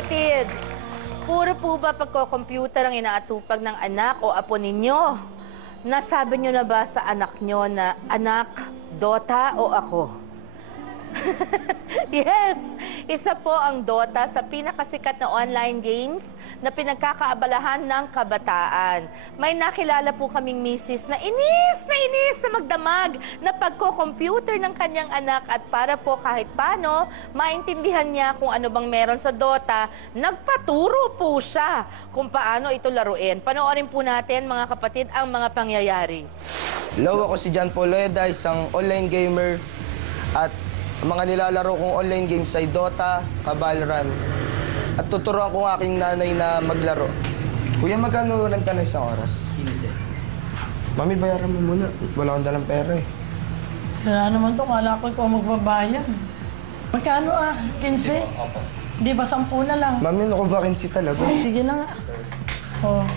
kapatid, puro po ba pagko-computer ang inaatupag ng anak o apo ninyo? Nasabi nyo na ba sa anak nyo na, anak, Dota o ako? Yes! Isa po ang Dota sa pinakasikat na online games na pinagkakaabalahan ng kabataan. May nakilala po kaming misis na inis sa magdamag na pagko-computer ng kanyang anak at para po kahit paano maintindihan niya kung ano bang meron sa Dota, nagpaturo po siya kung paano ito laruin. Panoorin po natin mga kapatid ang mga pangyayari. Hello, ako si John Paul Leda, isang online gamer at mga nilalaro kong online games ay Dota, Valorant. At tuturuan ko ang aking nanay na maglaro. Kuya, magkano renta na isang oras? 15. Mami, bayaran mo muna. Wala akong dalang pera eh. Wala naman to, kala ko ikaw magbabayad. Magkano 15? Di ba 10 na lang? Mami, ano ko ba 15 talaga? Sige na nga. Oh,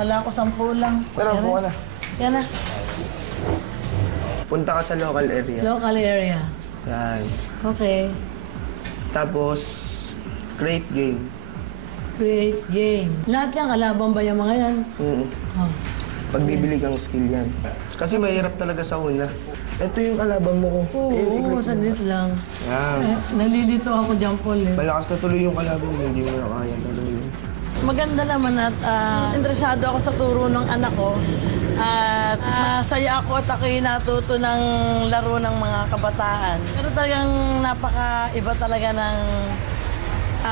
kala ko 10 lang. Tara, buka na. Yan na. Punta ka sa local area. Local area. Yan. Okay. Tapos, create game. Create game. Lahat yan, kalaban ba yung mga yan? Oh. Pagbibili kang skill yan. Kasi mahirap talaga sa una. Ito yung kalaban mo ko. Oo, sandit lang. Yan. Nalilito ako dyan, Paul. Malakas na tuloy yung kalaban mo. Hindi mo na kaya tuloy. Maganda naman at interesado ako sa turo ng anak ko. At saya ako at ako'y natuto ng laro ng mga kabataan. Pero talagang napaka-iba talaga ng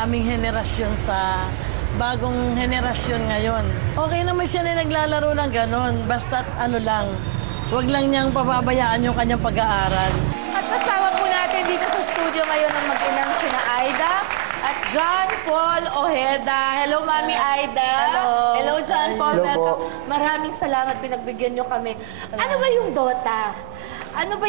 aming henerasyon sa bagong henerasyon ngayon. Okay naman siya na naglalaro ng ganon, basta't ano lang, huwag lang niyang pababayaan yung kanyang pag-aaral. At kasama po natin dito sa studio ngayon ang mag-inang sina Aida at John Paul Ojeda. Hello, Mami Aida. Hello. Hello, John Paul. Hello Welcome. po. Maraming salamat, pinagbigyan nyo kami. Ano ba yung Dota? Ano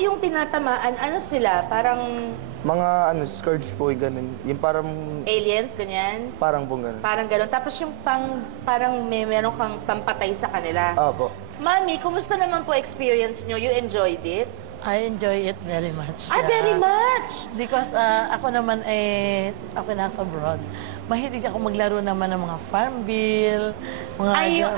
yung tinatamaan? Ano sila? Parang Mga Scourge po, ganun. Yung parang, aliens, ganyan? parang pong ganun. Parang gano'n. Tapos yung parang meron kang pampatay sa kanila. Opo. Mami, kumusta naman po experience nyo? You enjoyed it? I enjoy it very much. Very much! Because ako naman ako nasa abroad. Mahilig ako maglaro naman ng mga Farmville, mga...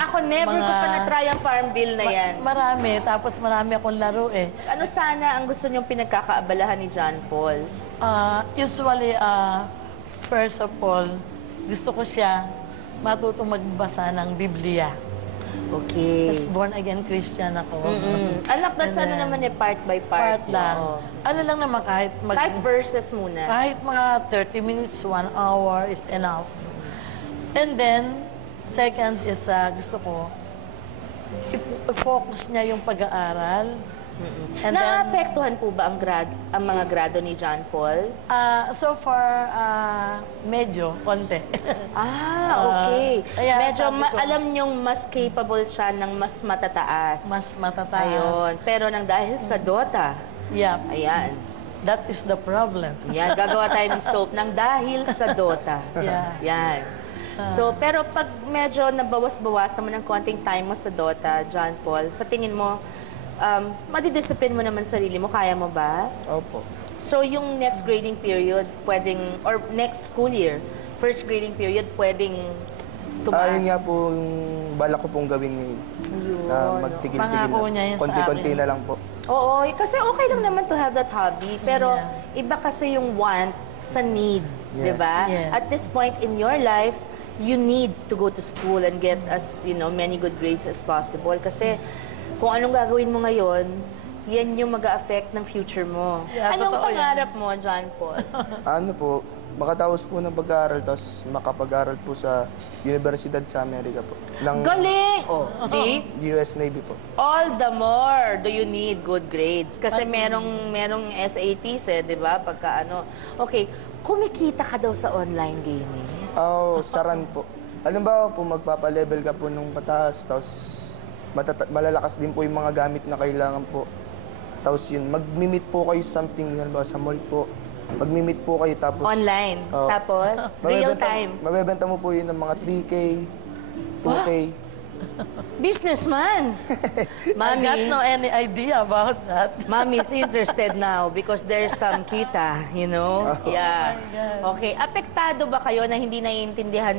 Ako never ko pa na-try ang Farmville na yan. Marami, tapos marami akong laro eh. Ano sana ang gusto niyong pinagkakaabalahan ni John Paul? Usually, first of all, gusto ko siya matutong magbasa ng Biblia. Okay. That's born again Christian ako. Anak, that's ano naman part by part. Part lang. Oo. Ano lang naman kahit Kahit verses muna. kahit mga 30 minutes, 1 hour is enough. And then, second is gusto ko, i-focus niya yung pag-aaral. And then, Naapektuhan po ba ang mga grado ni John Paul? so far, medyo, konti. Okay. Kaya Medyo sabi ko, alam niyong mas capable siya ng mas matataas. mas matataas. Ayun. Pero nang dahil sa Dota, Yep. ayan. That is the problem. Yan, gagawa tayo ng soap nang dahil sa Dota. Yeah. Yan. So, pero pag medyo nabawas-bawasan mo ng konting time mo sa Dota, John Paul, sa tingin mo, madidiscipline mo naman sarili mo, kaya mo ba? Opo. So, yung next grading period, pwedeng, or next school year, first grading period, pwedeng tumaas? Ayun nga po yung balak ko pong gawin ngayon. Na magtigil-tigil Pangako niya yun sa Konti-konti akin. na lang po. Oo, kasi okay lang naman to have that hobby, pero iba kasi yung want sa need, di ba? Yeah. At this point in your life, you need to go to school and get as, many good grades as possible. Kasi kung anong gagawin mo ngayon, yan yung mag-a-affect ng future mo. Yeah, Anong totoo yan. pangarap mo, John Paul? Ano po, makatapos po ng pag-aaral, tapos makapag-aaral po sa Universidad sa Amerika po. Ng Galing! Oh, see? US Navy po. All the more do you need good grades. Kasi merong SATs di ba? Pagka ano. Okay, kumikita ka daw sa online gaming. Saran po. Halimbawa po, magpapa-level ka po nung pataas, tapos malalakas din po yung mga gamit na kailangan po. Tapos yun, mag-meet po kayo something, halimbawa sa mall po. Mag-meet po kayo tapos... Online. Tapos, real time. Mabebenta mo po yun ng mga 3K, 2K. Businessman. I got Mami, no any idea about that. Mami is interested now because there's some kita, you know? Yeah. Okay. Apektado ba kayo na hindi naiintindihan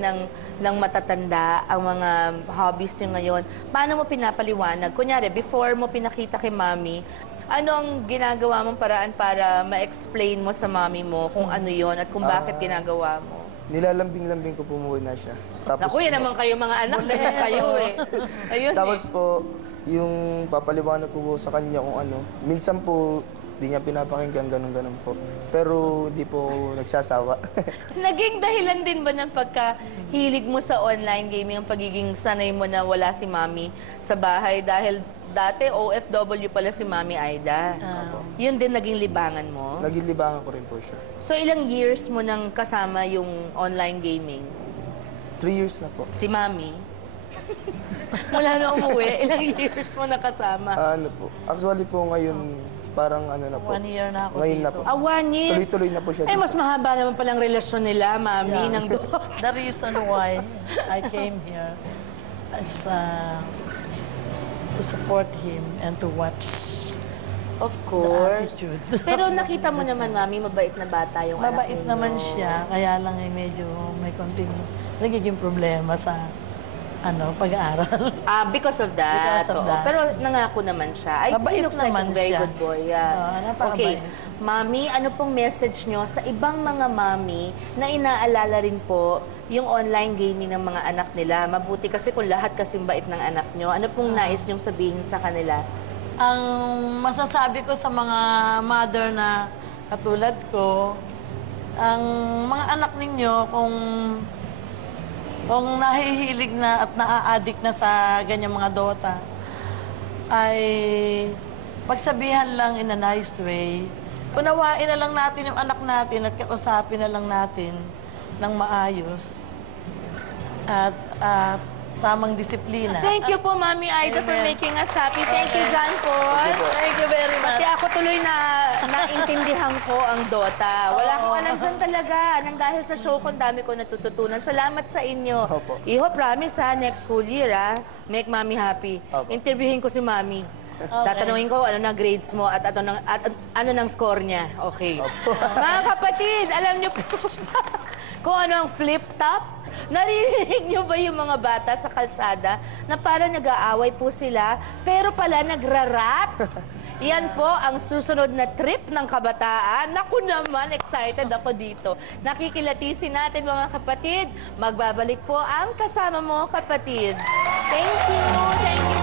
ng matatanda ang mga hobbies niyo ngayon? Paano mo pinapaliwanag? Kunyari, before mo pinakita kay Mami, ano ang ginagawa mong paraan para ma-explain mo sa Mami mo kung ano yon at kung bakit ginagawa mo? Nilalambing-lambing ko po muna siya. Naku, yan naman kayo mga anak na kayo eh. Ayun Tapos po, yung papaliwanag ko po sa kanya kung ano, minsan po, di niya pinapakinggan, ganun-ganun po. Pero di po nagsasawa. Naging dahilan din ba ng pagkahilig mo sa online gaming ang pagiging sanay mo na wala si Mami sa bahay dahil dati OFW pala si Mami Aida. Yun din naging libangan mo? Nagilibangan ko rin po siya. So ilang years mo nang kasama yung online gaming? 3 years na po. Si Mami? Mula na umuwi, ilang years mo na kasama? Ano po, actually po ngayon, parang ano na po. 1 year na ako Ngayon dito. na po. 1 year? Tuloy-tuloy na po siya Ay, dito. mas mahaba naman palang relasyon nila, Mami, ng The reason why I came here is to support him and to watch Of the course. attitude. Pero nakita mo naman, Mami, mabait na bata yung anak Mabait ninyo. naman siya, kaya lang medyo may konting nagiging problema sa pag-aaral. Because of that. Because of oo. that. Pero nangako naman siya. Mabait he looks like naman a very siya. good boy. Yeah. napakabait. Okay. Mami, ano pong message nyo sa ibang mga mami na inaalala rin po yung online gaming ng mga anak nila? Mabuti kasi kung lahat kasing bait ng anak nyo. Ano pong nais nyong sabihin sa kanila? Ang masasabi ko sa mga mother na katulad ko, ang mga anak ninyo kung nahihilig na at naa-addict na sa ganyang mga Dota, ay pagsabihan lang in a nice way. Unawain na lang natin yung anak natin at kausapin na lang natin ng maayos at tamang disiplina. Thank you po, Mami Aida, for Amen. making us happy. Thank you, John Paul. Thank you very much. Pati ako tuloy na naintindihan ko ang Dota. Wala akong alam dyan talaga. Nang dahil sa show ko, ang dami ko natututunan. Salamat sa inyo. Opo. Iho, promise ha, next school year ha, make Mami happy. Opo. Interviewin ko si Mami. Tatanungin ko ano na grades mo at ano ng score niya. Okay. Mga kapatid, alam niyo po ba kung ano ang flip top? Naririnig niyo ba yung mga bata sa kalsada na parang nag-aaway po sila, pero pala nagra-rap? Yan po ang susunod na trip ng kabataan. Naku naman, excited ako dito. Nakikilatisin natin mga kapatid. Magbabalik po ang kasama mo, kapatid. Thank you. Thank you.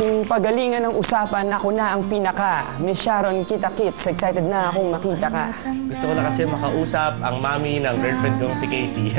Kung pagalingan ng usapan, ako na ang pinaka. Miss Sharon, kita-kits. Excited na akong makita ka. Gusto ko na kasi makausap ang mami ng girlfriend kong si Casey.